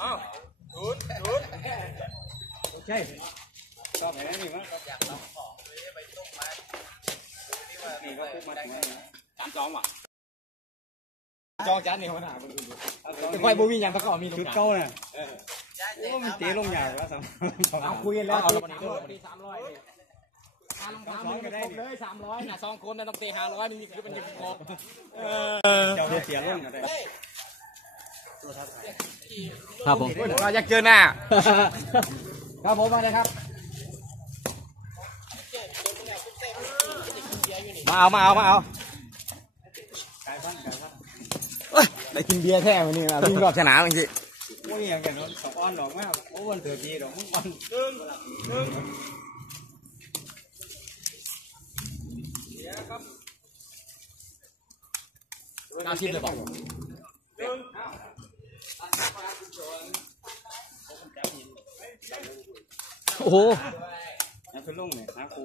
อ้าวศูนย์ศูนย์ใช่ชอบไหนนี่มั้งนี่ก็พูดมาถึงนี่สามสองว่ะจองจานนี่เขาหนาแต่ควายบูมีอย่างประกอบมีชุดเก้าน่ะโอ้มันเตะลงยากแล้วสองสองเอาคุยกันแล้วเอาเอาละละวัวันนนี้นี้สามร้อยค่ารองเท้าสองก็ได้เลยสามร้อยน่ะสองคนน่ะต้องเตะห้าร้อยมันมีคือเป็นยังครบเจ้าเสียลงก็ได้ ครับผมเราอยากเจอหน้า ครับผมมาเลยครับ มาเอามาเอามาเอากายพันกายพันได้กินเบียร์แท้วันนี้นะวิ่งรอบสนามจริงโอ้ยอย่างกันเนาะสองอ้อนดอกมากโอ้วันเถื่อดีดอกมึงอ้อนเก้าสิบเลยบอก โอ้โหนั่นคือลงเนี่ยนะครู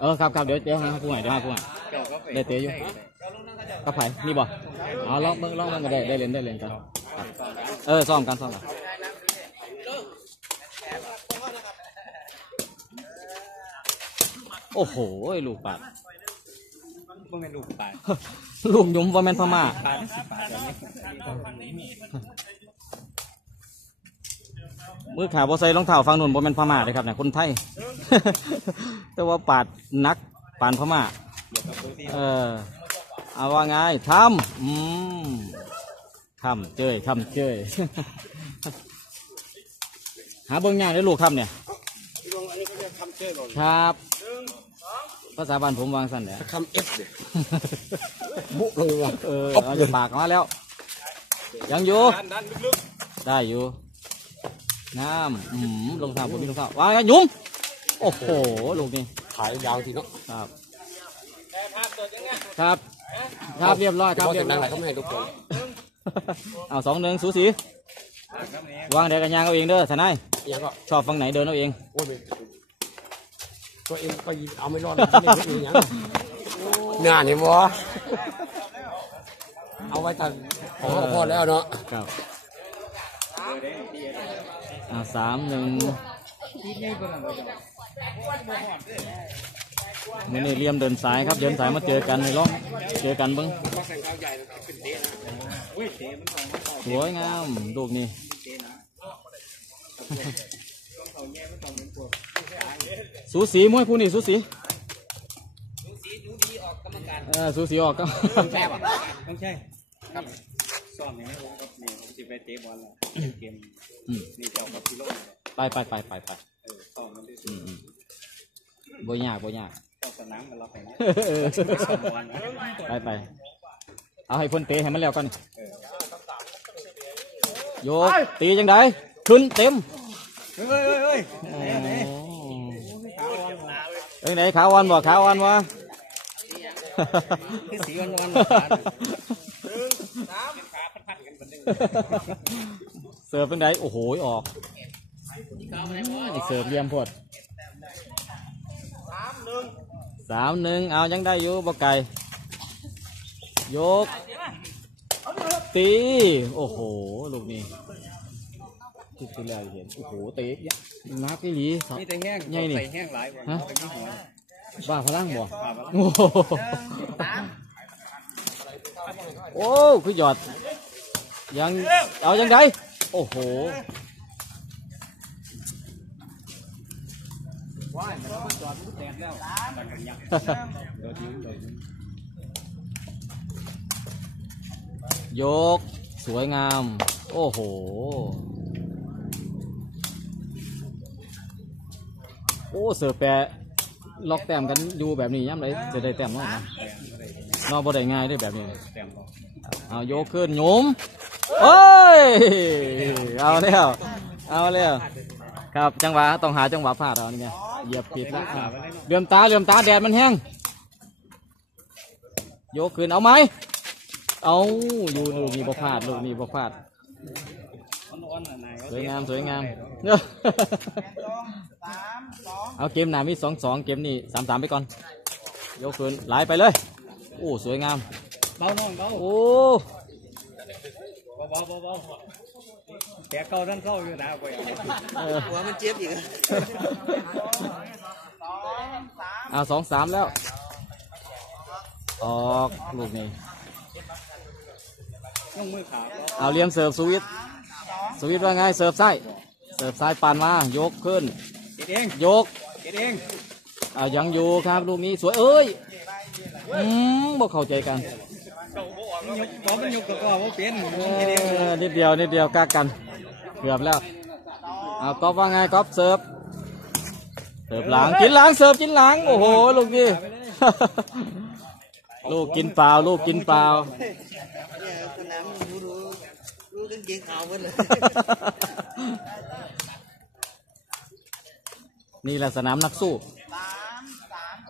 เออครับครับเดี๋ยวเดี๋ยวให้ผู้ใหม่เดี๋ยวให้ผู้ใหม่เจ้าก็ไปได้เตะอยู่กับไผ่นี่บ่เอาลองเบิ่งลองเบิ่งก็ได้ได้เล่นได้เล่นกันครับเออซ้อมกันซ้อมกันโอ้โหลูกปาดเพิ่งเป็นลูกปลา ลูกยุมว่าแม่นพม่าปลาสิบบาทแบบนี้มือขาบ่ใส่รองเท้าฟังนุ่นบ่แม่นพม่าเลยครับเนี่ยคนไทย แต่ว่าปาดนักปานพม่า เออเอาว่าไงทำอืมทำเจยทำเจยหาเบิ้งย่างได้ลูกทำเนี่ยครับ ภาษาบ้านผมวางสั่นแหละทำเอฟเลย บุเลยว่ะเออเอาจะปากมาแล้ว ยังอยู่ดันดันลึกได้อยู่ น้ำอืมลงเท้าผมมีลงเท้าวางไงหยุ่มโอ้โหลูกนี่ๆถ่ายยาวทีเนาะครับแต่ภาพตัวยังไงครับครับเรียบร้อยครับเขาเรีจะยบนั่ร้งอไหนยเขาไม่ให้ทุกคนเอาสองหนึ่งสูสีวางเดี๋ยวกันยางเอาเองเด้อทนายยังก็ชอบฟังไหนเดินเอาเองโอ้ยตัวเองไปเอาไม่รอด เลยไม่ได้ยังหน้าเนี่ยวะเอาไว้ทันพอพอแล้วเนาะครับอ่าสามหนึ่งมือนี่เลียมเดินสายครับเดินสายมาเจอกันเลยลองเจอกันเบิ้งสวยงามลูกนี่สูสีมวยคู่นี่สูสีเออสูสีออกก็แซ่บอะต้องใช่ครับซ้อมอย่างนี้ผมกับนี่ผมจะไปเตะบอลละเกมอืมนี่เจ้ากับพี่โลกไปไปไปไปไปเออซ้อมมันด้วยอืมอืมบ่ยากบ่ยากเจ้าสนามกันเราไปนะเออซ้อมบอลนะไปไปเอาให้เพ่นเตะให้มันแล้วกันโยกตีจังไดขึ้นเต็มเฮ้ยเฮ้ยเฮ้ยโอ้เอ้ยไหนขาวันบ่ขาวันวะที่สีวันวันเสิร์ฟเป็นไดโอ้โหออกนี่เสิร์ฟเรียมพดสามหนึ่งเอายังได้อยู่บ่ไก่ยก ตี โอ้โห ลูกนี้ที่ที่แล้วเห็น โอ้โหเตะนักอีหลีครับนี่แต่แห้งใหญ่นี่ใส่แห้งหลายกว่าฮะเป็นที่หัว บ้าพลังบ่ป่าปะโอ้โหโอ้คือหยอด ยังเอายังไงโอ้โหว้ายมันก็จอดมันแตกแล้วตัดกันยักโดดยิ้มโดดยิ้มยก สวยงาม โอ้โห โอ้ เสือแปะ ล็อกแต้มกันอยู่แบบนี้ย่ำไรจะได้แต้มน้อยนะนอกบ่ได้ง่ายได้แบบนี้แต้มบอกเอาโยกขึ้นหยุมเอ้ยเอาแล้วเอาแล้วครับจังหวะต้องหาจังหวะพลาดเอานี่ไงเหยียบผิดแล้วอะเหลื่อมตาเหลื่อมตาแดดมันแห้งโยกขึ้นเอาไหมเอาอยู่ลูกนี้บ่พลาดลูกนี้บ่พลาด สวยงามสวยงามเอาเกมหนามีสองสองเกมนี้สามสามไปก่อนยกขึ้นไหลไปเลย โอ้สวยงามเบาหน่อยเบาโอ้เบาเบาเบาแกเก่าท่านเก่าอยู่นะไปเออหัวมันเจ็บอีกเอาสองสามแล้วออกลูกนี่ยกมือขาเอาเลี้ยงเสิร์ฟสวิต สวิตว่าไงเสิร์ฟซ้ายเสิร์ฟซ้ายปานมายกขึ้นเก็ดเองยกเก็ดเองอ่ายังอยู่ครับลูกนี้สวยเอ้ยอืมบ่เข้าใจกันยกบอกมันยกตะกร้อว่าเปลี่ยนเอเก็ดเองอนิดเดียวนิดเดียวกากันเกือบแล้วเอาก๊อฟว่าไงก๊อฟเสิร์ฟเสิร์ฟหลังกินหลังเสิร์ฟกินหลังโอ้โหลูกนี้ลูกกินเปล่าลูกกินเปล่า รู้กางเกงขาวหมดเลย นี่แหละสนามนักสู้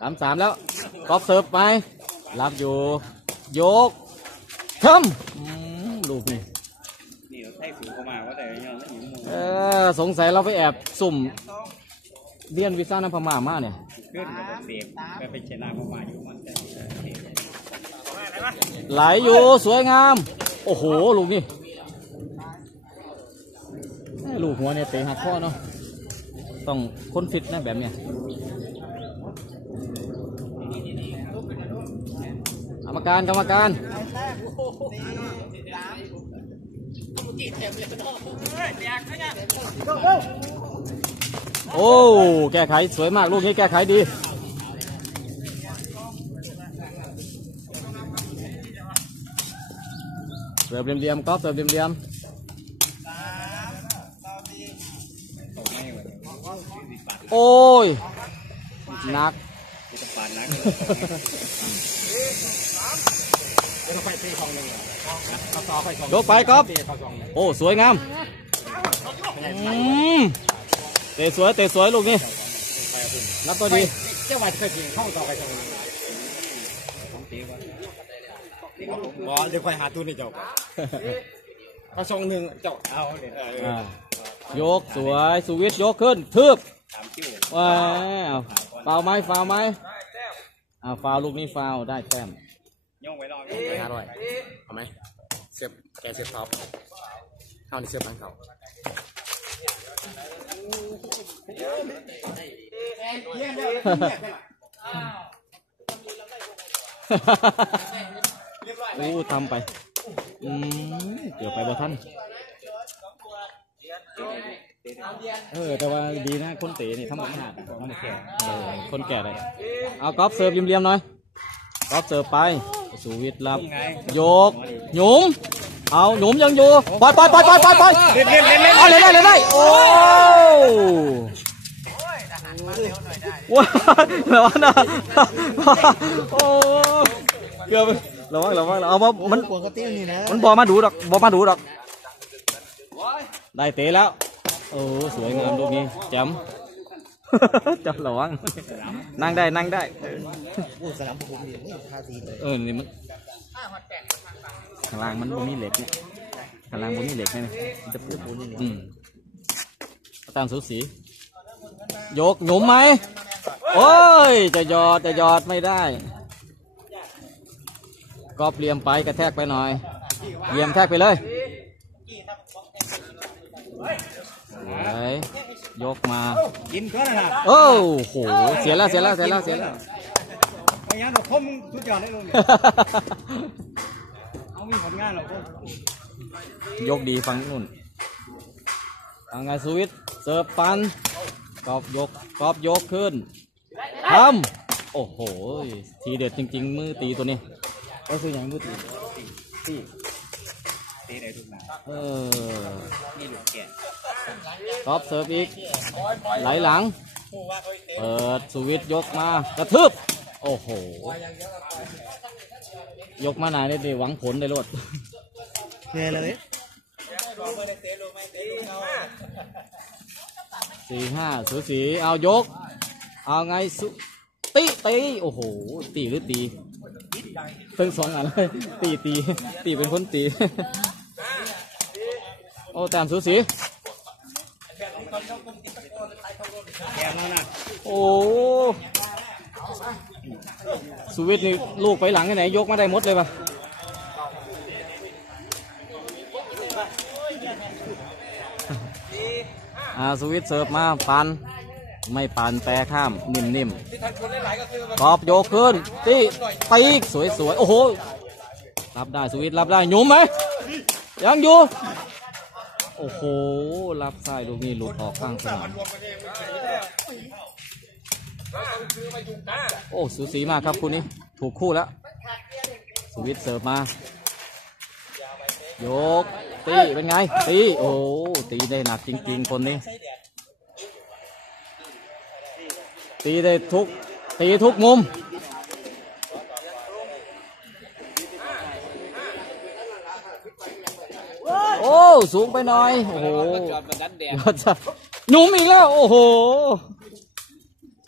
สามสามแล้วก๊อฟเสิร์ฟไป รับอยู่ ยกทำอืมลูกนี่นี่เราไถ่ผูกเข้ามาว่าแต่ยังไม่อยู่มือเออสงสัยเราไปแอบสุ่มเรียนวีซ่าในพม่ามาเนี่ยขึ้นกับเสียบก็ไปชนะเข้ามาอยู่มันแต่ไหลอยู่สวยงาม โอ้โห ลูกนี่แม่ ลูกหัวเนี่ยเตะหักข้อเนาะต้องค้นฟิตนะแบบเนี้ยกรรมการกรรมการโอ้ แก้ไขสวยมากลูกนี้แก้ไขดีเสิร์ฟเหลี่ยมๆก๊อฟเสิร์ฟเหลี่ยม อ้ยหนักจะปานนักแล้วไฟตีของหนึ่งเขาต่อไฟของยกไปก๊อฟตีเขาสองโอ้ สวยงามอืมเตะสวยเตะสวยลูกนี้รับตัวดีเจ้าว่าเคยตีเข้าต่อไฟสองบอลเดี๋ยวไฟหาตัวนี่เจ้าเขาสองหนึ่งเจ้าเอาเด็ดอ่ายกสวยสวิตช์ยกขึ้นทึบสามคิ วว้าวฟาวไหมฟาวไหมอ่าฟาวลูกนี้ฟาวได้แต้มย่องไว้รอห้าร้อยเอาไหมเสียบแกเสียบท็อปเข้านี่เสียบหลังเขาโอ้ทำไป อืมเกือบไปบ่ท่าน เออ แต่ว่าดีนะคนเตะนี่ทำไม่พลาดมันแก่เออคนแก่เลยเอากอล์ฟเสิร์ฟเรียมๆหน่อยกอล์ฟเสิร์ฟไปสุวิทย์รับโยกหยุมเอาหยุมยังอยู่ปล่อยปล่อยปล่อยปล่อยปล่อยปล่อยเล่นเล่นเล่นเล่นเอาเลยได้เลยได้โอ้ว้าวระวังนะโอ้เกือบระวังระวังเอาว่ามันหัวกระเตี้ยวนี่นะมันบอมาดูดอกบอมาดูดอกได้เตะแล้ว โอ้สวยงามลูกนี้จำ จำระวัง นั่งได้นั่งได้เออโอ้สนามผมนี่ไม่ท่าทีเลยเออนี่มันข้างล่างมันบ่มีเหล็กเนี่ยข้างล่างบ่มีเหล็กเนี่ยมันจะปูดอืมตามสูสียกหยุมไหมโอ้ย จะหยอดจะหยอดไม่ได้กอบเหลี่ยมไปกระแทกไปหน่อยเหลี่ยมแทกไปเลย วยยกมา กินก็นะ โอ้โห เสียแล้วเสียแล้วเสียแล้วเสียแล้วไม่งั้นเราคมทุกอย่างได้ลงเอามีผลงานหรอกยกดีฟังนู่นทางไงสวิตเสิร์ฟปันกอบยกกอบยกขึ้นทำโอ้โห ทีเด็ดจริง ๆ มือตีตัวนี้ก็คืออย่างมือตีตี ตีได้ทุกหนาเออนี่หลุดแก่กอบเสิร์ฟอีก ไหลหลัง เปิดสวิตยกมากระทืบ โอ้โห ยกมาไหนได้ดิหวังผลได้รวดเหนื่อยเลยสี่ห้าสูสี เอายก เอาไงสุตีตีโอ้โห ตีหรือตีเพิ่งสองอันเลยตีตีตีเป็นคนตีโอ้แต้มสูสีโอ้สวิตนี่ลูกไปหลังที่ไหนยกมาได้หมดเลยปะอ่าสวิตเสิร์ฟมาปันไม่ปันแปรข้ามนิ่มๆกรอบโยกขึ้นตีปีกสวยๆโอ้โหรับได้สวิตรับได้หยุ่มไหมยังอยู่ โอ้โห รับซ้ายลูกนี้หลุดออกข้างสนามโอ้สูสีมากครับคู่นี้ ถูกคู่แล้วสวิตช์เสิร์ฟมาโยก ตี เป็นไง ตี โอ้ ตีได้หนักจริง ๆ คนนี้ ตีได้ทุก ตีทุกมุม สูงไปหน่อย โอ้โหยอดจะหนุ่มอีกแล้ว โอ้โห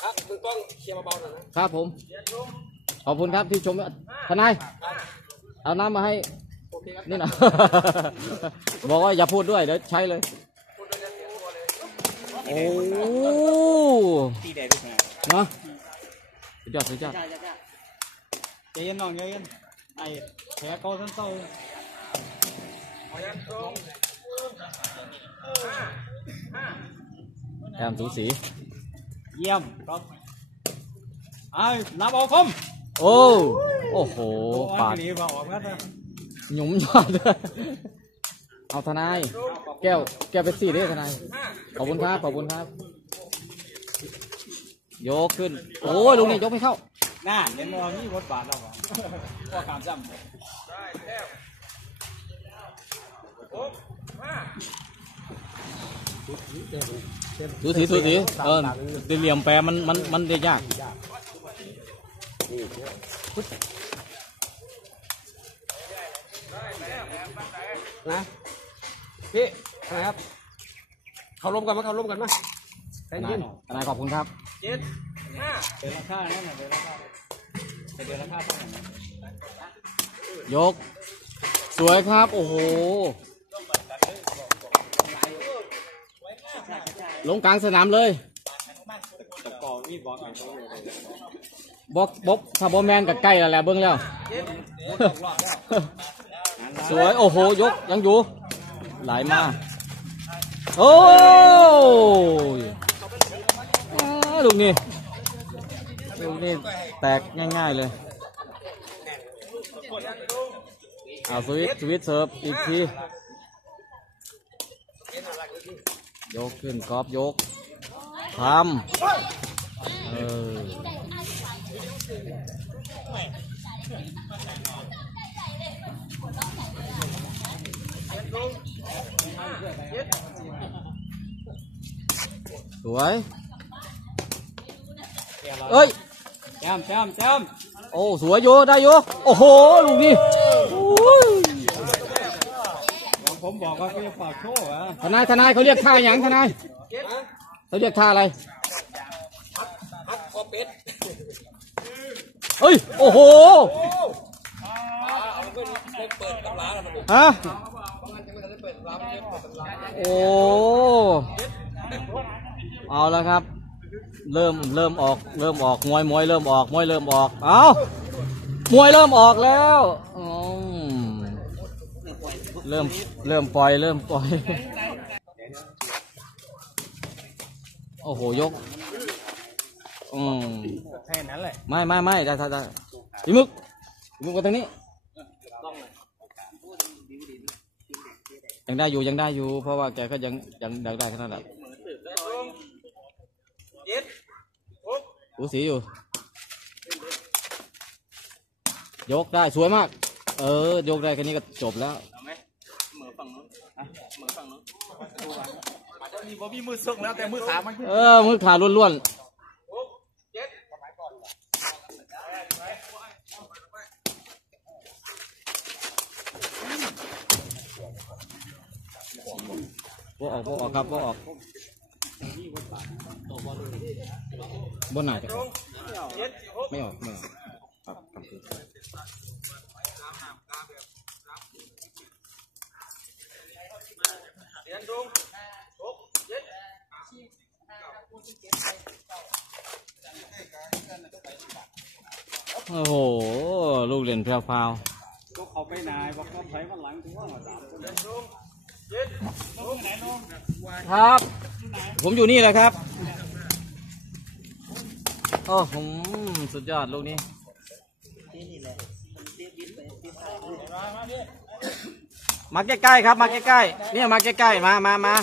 ครับมึงต้องเคลียร์เบาๆหน่อยนะครับผม ขอบคุณครับที่ชมทนาย เอาน้ำมาให้ นี่นะบอกว่าอย่าพูดด้วย เดี๋ยวใช้เลย โอ้ตีได้ด้วยนะเนาะสุดยอดสุดยอดใจเย็นน้องใจเย็นไอ้แผลเก่าทั้งเต้า แต้มสูสี เยี่ยมครับไอ้นับเอาคมโอ้ โอ้โห ปาดหนีมาออกแล้วนะหยุมยอดเลยเอาทนาย แก้ว แก้วเป็นสี่ด้ทนาย ขอบคุณครับ ขอบคุณครับโยกขึ้น โอ้ยลุงนี่ยกไม่เข้า น่าเห็นว่ามีบทบาทแล้ววะว่าขามซ้ำ สูสีสูสีเออตีเหลี่ยมแปรมันมันมันได้ยากนะพี่นะครับเขาร่วมกันไหมเขาร่วมกันไหมใจทนาเย็ยนทนายขอบคุณครับเดือนราคานั่นน่ะเดือนราคาเดือนราคาเท่าไหร่นะยก สวยครับ โอ้โห ลงกลางสนามเลยบอกบอกบอกถ้าบอแมนกับใกล้แล้วแหละเบิ้งแล้ว สวย โอ้โห ยก ยังอยู่ ไหลมา โอ้ยลูกนี้ลูกนี้แตกง่ายๆเลยเอาสวิตช์สวิตช์เสิร์ฟอีกที ยกขึ้นกรอบยกทำเออสวยเอ้ยแชมป์แชมป์แชมป์โอ้ สวยโยได้โยโอ้โห ลูกนี้อุ้ย ผมบอกว่าเขาจะฝากโชว์อะทนายทนายเขาเรียกท่าอย่างทนายเขาเรียกท่าอะไรฮักคอเป็ดเฮ้ยโอ้โหเอาเพื่อนได้เปิดตำราแล้วมันฮะมันจะไม่ได้เปิดตำราไม่ได้เปิดตำราโอ้เอาแล้วครับ เริ่มเริ่มออกเริ่มออกมวยมวยเริ่มออกมวยเริ่มออกเอามวยเริ่มออกแล้วอืม เริ่มเริ่มปล่อย เริ่มปล่อย โอ้โหยก อืมแค่นั้นแหละ ไม่ไม่ไม่ได้ได้ได้พี่มึกพี่มึกมาทางนี้ยังได้อยู่ยังได้อยู่ เพราะว่าแกก็ยังยังยังได้แค่นั้นแหละดูสีอยู่ ยกได้สวยมาก เออ ยกได้แค่นี้ก็จบแล้ว มี บ่มีมือส่งแล้วแต่มือสามมันเออมือขาดล้วนๆบ่ออกบ่ออกครับบ่ออกบนไหนจะออกไม่ออกไม่ออกครับครับ โอ้โห ลูกเล่นแพรวก็เขาไปนายบอกก็ไผมันหลังถึงว่ามาสามคนครับ ผมอยู่นี่แหละครับโอ้โหสุดยอดลูกนี้ที่นี่แหละเตี้ยบินไปที่ถ่ายเลยมาใกล้ๆครับ มาใกล้ๆเนี่ยมาใกล้ๆมามามา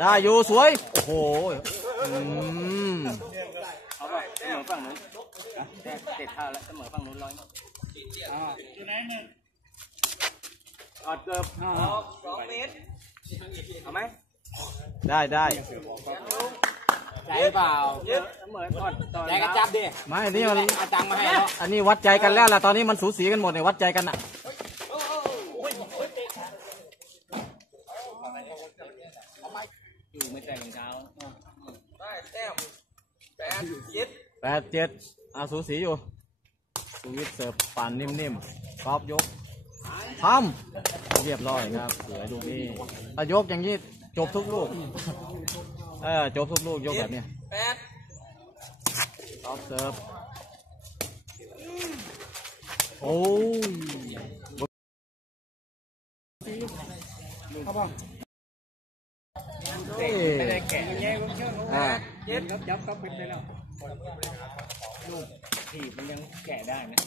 ได้อยู่สวย โอ้โหอืมเอาไปเสมอฝั่งนู้นอะเตะท่าแล้วเสมอฝั่งนู้นร้อยอ่าอยู่ไหนเนี่ยออดเกือบสองเมตรเอาไหมได้ได้ใจเปล่าเยอะเสมอก่อนใจกระจับดิไม่นี่มันเอาตังค์มาให้เนาะอันนี้วัดใจกันแล้วล่ะตอนนี้มันสูสีกันหมดเนี่ยวัดใจกันอะ อยู่ไม่ใส่รองเท้า แปดเจ็ดอาสูสีอยู่สวิตเสิร์ฟปั่นนิ่มๆกรอบยกทำเรียบร้อยครับสวยลูกนี้ถ้ายกอย่างนี้จบทุกลูก เออจบทุกลูกยกแบบเนี้ยกรอบเสิร์ฟโอ้ยเอ้ย ไม่ได้แกะแย่ผมเชื่อเขา อ่า เย็บครับยับเขาปิดไปแล้วลูกถีบมันยังแกะได้นะ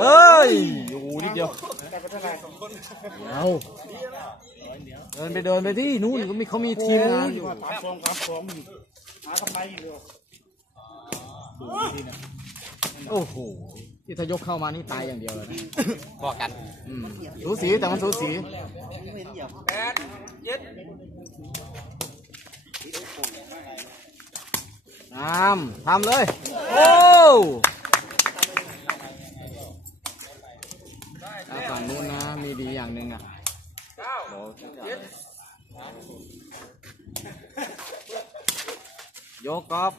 เอ้ยอยู่นิดเดียวเอาเดินไปเดินไปที่นู่นเขามีเขามีทีมงานอยู่สามฟองสามฟองหาทำไมอยู่โอ้โหที่ถ้ายกเข้ามานี่ตายอย่างเดียวเลยนะพอกันอืมสูสีแต่มันสูสีไม่เห็นอย่างแปดเจ็ด น้ำทำเลย โอ้ถ้าฝั่งนู้นนะ มีดีอย่างหนึ่งอะยกกรอบ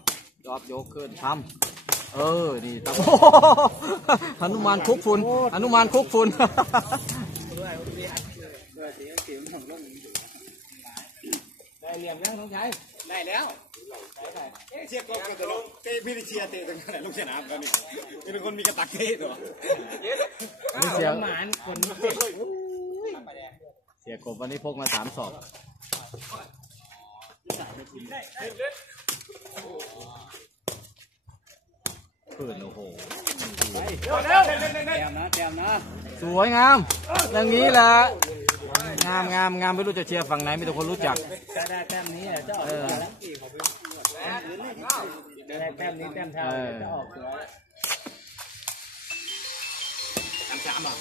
กรอบยกขึ้นทำเออ นี่ตำหนุมานคุกฝุ่นหนุมานคุกฝุ่นได้เหลี่ยมยังน้องชาย ได้แล้วเชียร์กบกันแต่ลงเตะพี่เชียร์เตะตั้งแต่ลูกชนะตอนนี้เป็นคนมีกระตักเตะตัวนี่เสียหมานคนเตะเสียกบวันนี้พกมาสามสอบปืนโอ้โหแต้มนะแต้มนะสวยงามอย่างนี้แหละ งามงามงามไม่รู้จะเชียร์ฝั่งไหนมีแต่คนรู้จักจะได้แต้มนี้จะออกเออจะได้แต้มนี้แต้มเท่าจะออกเสือสามสามอะ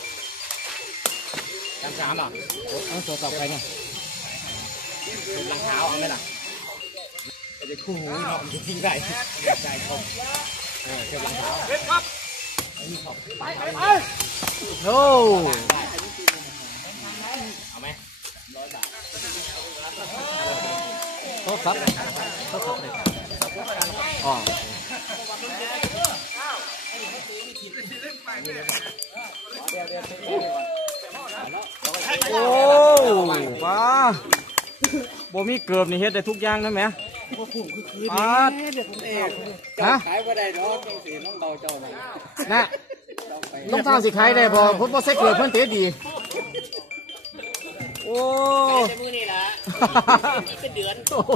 สามสามอะเอาตัวต่อไปเนี่ยเป็นรองเท้าเอาไหมล่ะจะคู่หูเนาะมันจะทิ้งได้ได้ครับเออเทียบรองเท้าโอ้เอาไหม โทษครับโทษครับเลยอ๋อโอ้ป้าบ่มีเกือบนี่เฮ็ดได้ทุกอย่างนะแหม่ป้าดเดี๋ยวผมเองฮะขายว่าได้เนาะต้องสีน้องเบาเจ้าเลยน่ะต้องทางสิขายได้พอผมบ่ใส่เกลือเพิ่นเตะดี โอ้จะมือ นี่ละเป็นเดือนโอ้โ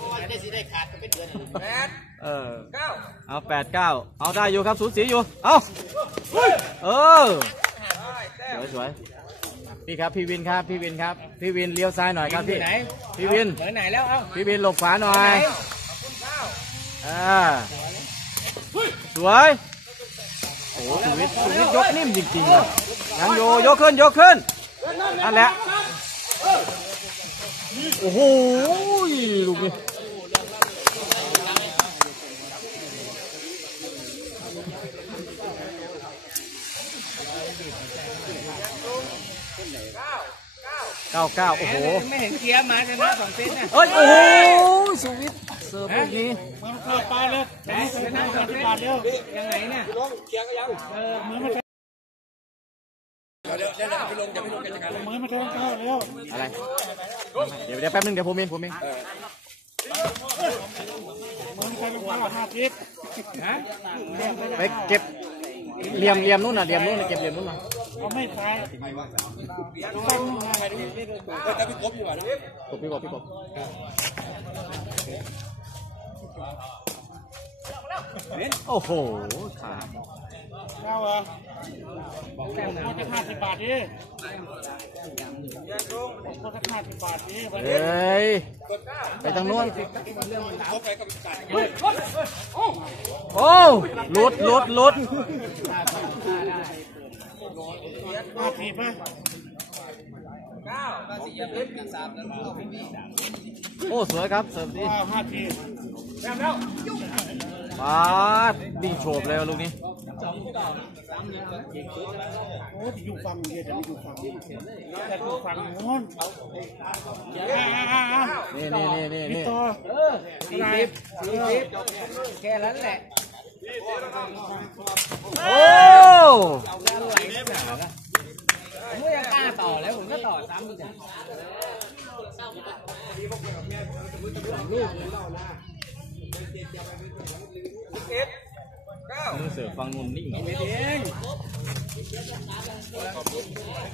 หได้สิได้ขาดก็เป็นเดือนแปดเออเก้าเอาแปดเก้าเอาได้อยู่ครับสูสีอยู่ เอาเออสวยสวยพี่ครับพี่วินครับพี่วินครับพี่วินเลี้ยวซ้ายหน่อยครับพี่ไหนพี่วินเหมือนไหนแล้วเอ้าพี่วินหลบขวาหน่อยอ่าสวยโอ้สุวิทย์สุวิทย์ยกนิ่มจริงๆเลยยังโยยกขึ้นยกขึ้นนั่นแหละ โอ้โหลูกนี้เก้าเก้าโอ้โห ไม่เห็นเกียร์มาชนะสองเซตนะเอ้ย โอ้โหสุวิทย์เสิร์ฟลูกนี้มันเกิดไปเลยชนะสองเซตเดียวยังไงเนี่ยลงเคียงก็ยังเออมือมันเดี๋ยวเดี๋ยวไปลงจะไปลงกันจัดการเลยมือมันเกินเก้าแล้วอะไรเดี๋ยวเดี๋ยวแป๊บนึงเดี๋ยวผมเองผมเองมือไปเก็บเหลี่ยมเหลี่ยมนู่นน่ะเหลี่ยมนู่นน่ะเก็บเหลี่ยมนู่นน่ะเอาไม่ใช่กบพี่กบพี่กบ โอ้โหขาเก้าเหรอมันจะห้าสิบบาทดิมันจะห้าสิบบาทดิวันเฮนี้้ย ไปทางนู้นโอ้หลุดหลุดหลุดห้าสิบไหมโอ้ สวยครับเสิร์ฟดีว้าวห้าสิบ ปาดดิ้งโฉบเลยว่ะลูกนี้โอ้ยอยู่ฝั่งเดียวแต่ไม่อยู่ฝั่งนี้แต่อยู่ฝั่งโน้นนี่นี่นี่นี่นี่ตัวสี่สิบสี่สิบแค่นั้นแหละโอ้ผมก็ยังกล้าต่อแล้วผมก็ต่อซ้ำอีก อะมือเสิร์ฟฟังนุ่นนิ่ง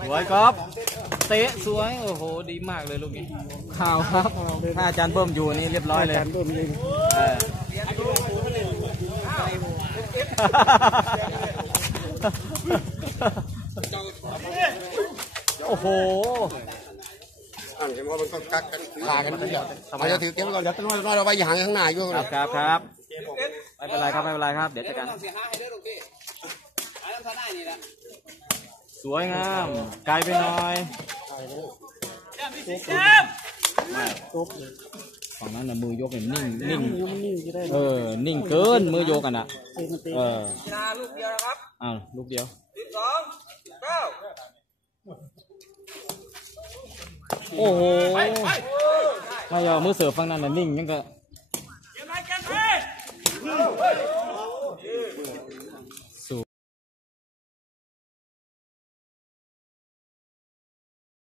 สวยครับเตะสวยโอ้โหดีมากเลยลูกนี้ข่าวครับถ้าอาจารย์เบิ่มอยู่นี่เรียบร้อยเลยการร่มยิงเออโอ้โห อันเห็นว่ามันก็กักกันลากันเดียวเราจะถือเก็บไว้ก่อนเดี๋ยวน้อยน้อยเราไปห่างข้างหน้าอยู่ครับครับครับไม่เป็นไรครับไม่เป็นไรครับ เดี๋ยวจัดการสวยงามไกลไปหน่อยไม่ฝั่งนั้นน่ะมือยกเนี่ยนิ่งนิ่งนิ่งจะได้เออนิ่งเกินมือยกกันอะเต็มเต็มเออนาลูกเดียวนะครับอ้าวลูกเดียวสิบสองเก้า โอ้โหไม่ยอมมือเสิร์ฟฝั่งนั้นน่ะนิ่งยังก็